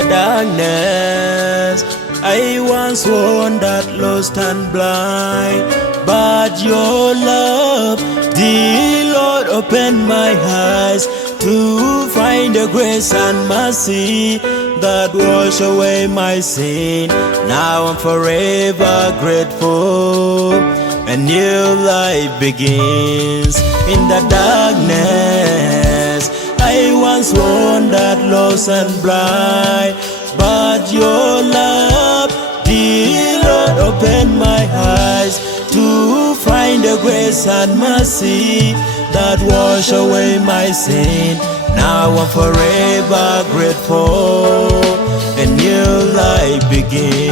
the darkness, I once wandered lost and blind, but your love, dear Lord, opened my eyes to find the grace and mercy that wash away my sin. Now I'm forever grateful. A new life begins in the darkness. I once wandered lost and blind, but your love, dear Lord, opened my eyes to find the grace and mercy that wash away my sin. Now I'm forever grateful. A new life begins.